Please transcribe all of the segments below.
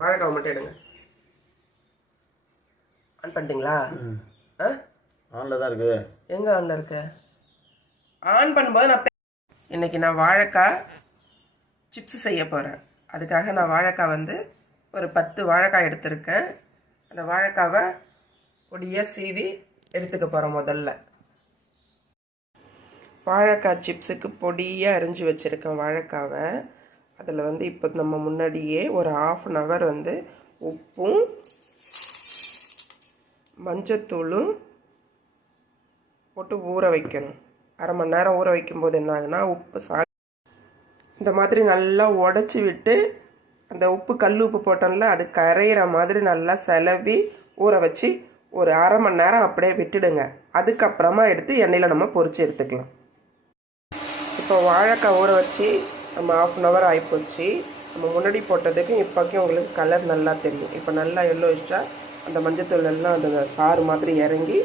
வாழைக்காவை மட்டும் எடுங்க. ஆன் பண்ணிட்டீங்களா? ஆனில் தான் இருக்குது. எங்கே ஆனில் இருக்கு? ஆன் பண்ணும்போது இன்னைக்கு நான் வாழைக்காய் சிப்ஸ் செய்ய போகிறேன். அதுக்காக நான் வாழைக்காய் ஒரு 10 வாழைக்காய் எடுத்திருக்கேன். அந்த வாழைக்காவை பொடியாக சீவி எடுத்துக்க போகிறேன். முதல்ல வாழைக்காய் சிப்ஸுக்கு பொடியாக அரிஞ்சு வச்சுருக்கேன் வாழைக்காவை. அதில் இப்போ நம்ம முன்னாடியே ஒரு 1/2 hour உப்பும் மஞ்சத்தூளும் போட்டு ஊற வைக்கணும். 1/2 மணி நேரம் ஊற வைக்கும்போது என்ன ஆகுனா உப்பு இந்த மாதிரி நல்லா உடச்சி விட்டு அந்த உப்பு கல் உப்பு போட்டோம்ல அது கரையிற மாதிரி நல்லா செலவி ஊற வச்சு ஒரு 1/2 மணி நேரம் அப்படியே விட்டுடுங்க. அதுக்கப்புறமா எடுத்து எண்ணெயில் நம்ம பொரிச்சு எடுத்துக்கலாம். இப்போ வாழைக்காய் ஊற வச்சு நம்ம 1/2 hour ஆகிப்போச்சு. நம்ம முன்னாடி போட்டதுக்கு இப்போக்கே உங்களுக்கு கலர் நல்லா தெரியும். இப்போ நல்லா எல்லோயிஷாக அந்த மஞ்சத்தூள் எல்லாம் அந்த சாறு மாதிரி இறங்கி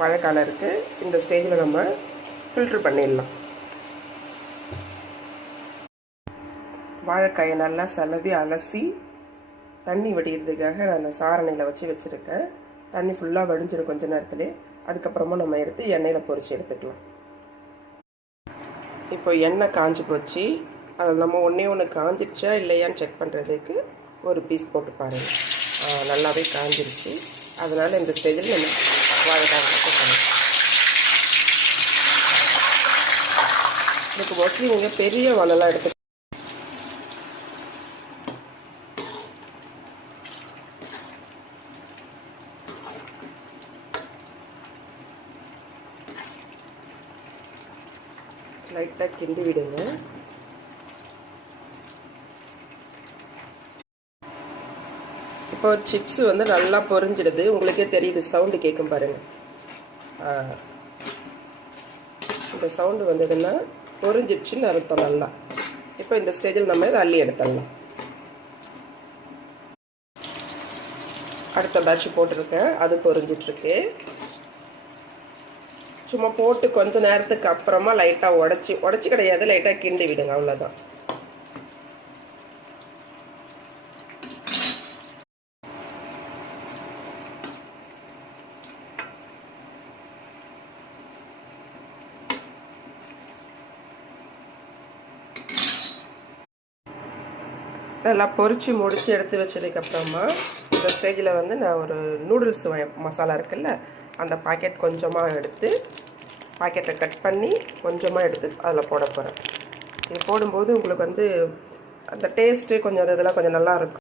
வாழைக்காயில் இருக்குது. இந்த ஸ்டேஜில் நம்ம ஃபில்ட்ரு பண்ணிடலாம். வாழைக்காயை நல்லா செலவி அலசி தண்ணி வடிகிறதுக்காக நான் அந்த சாரணையில் வச்சுருக்கேன். தண்ணி ஃபுல்லாக வடிஞ்சிடும் கொஞ்ச நேரத்துலேயே. அதுக்கப்புறமா நம்ம எடுத்து எண்ணெயில் பொரித்து எடுத்துக்கலாம். இப்போ எண்ணெய் காஞ்சி போச்சு. அதில் நம்ம ஒன்று காஞ்சிடுச்சா இல்லையான்னு செக் பண்ணுறதுக்கு ஒரு பீஸ் போட்டு பாருங்கள். நல்லாவே காஞ்சிருச்சு. அதனால் இந்த ஸ்டேஜில் நம்ம வாழைக்காய் பண்ணலாம். இதுக்கு மோஸ்ட்லி நீங்கள் பெரிய வானலாம் எடுத்து லைட்டாக கிண்டி விடுங்க. இப்போ சிப்ஸ் நல்லா பொரிஞ்சிடுது. உங்களுக்கே தெரியுது, சவுண்டு கேட்கும் பாருங்கள். இந்த சவுண்டு வந்ததுன்னா பொரிஞ்சிடுச்சுன்னு அர்த்தம். நல்லா இப்போ இந்த ஸ்டேஜில் நம்ம இதை அள்ளி எடுத்துடலாம். அடுத்த பேட்ச் போட்டிருக்கேன், அது பொரிஞ்சிட்ருக்கு. சும்மா போட்டு கொஞ்ச நேரத்துக்கு அப்புறமா லைட்டாக உடச்சி கிடையாது, லைட்டாக கிண்டி விடுங்க, அவ்வளோதான். நல்லா பொரிச்சு முடித்து எடுத்து வச்சதுக்கப்புறமா இந்த ஸ்டேஜில் நான் ஒரு நூடுல்ஸ் மசாலா இருக்குல்ல, அந்த பாக்கெட் கொஞ்சமாக எடுத்து பாக்கெட்டை கட் பண்ணி கொஞ்சமாக எடுத்து அதில் போட போகிறேன். இது போடும்போது உங்களுக்கு அந்த டேஸ்ட்டு கொஞ்சம் இதெல்லாம் கொஞ்சம் நல்லாயிருக்கும்.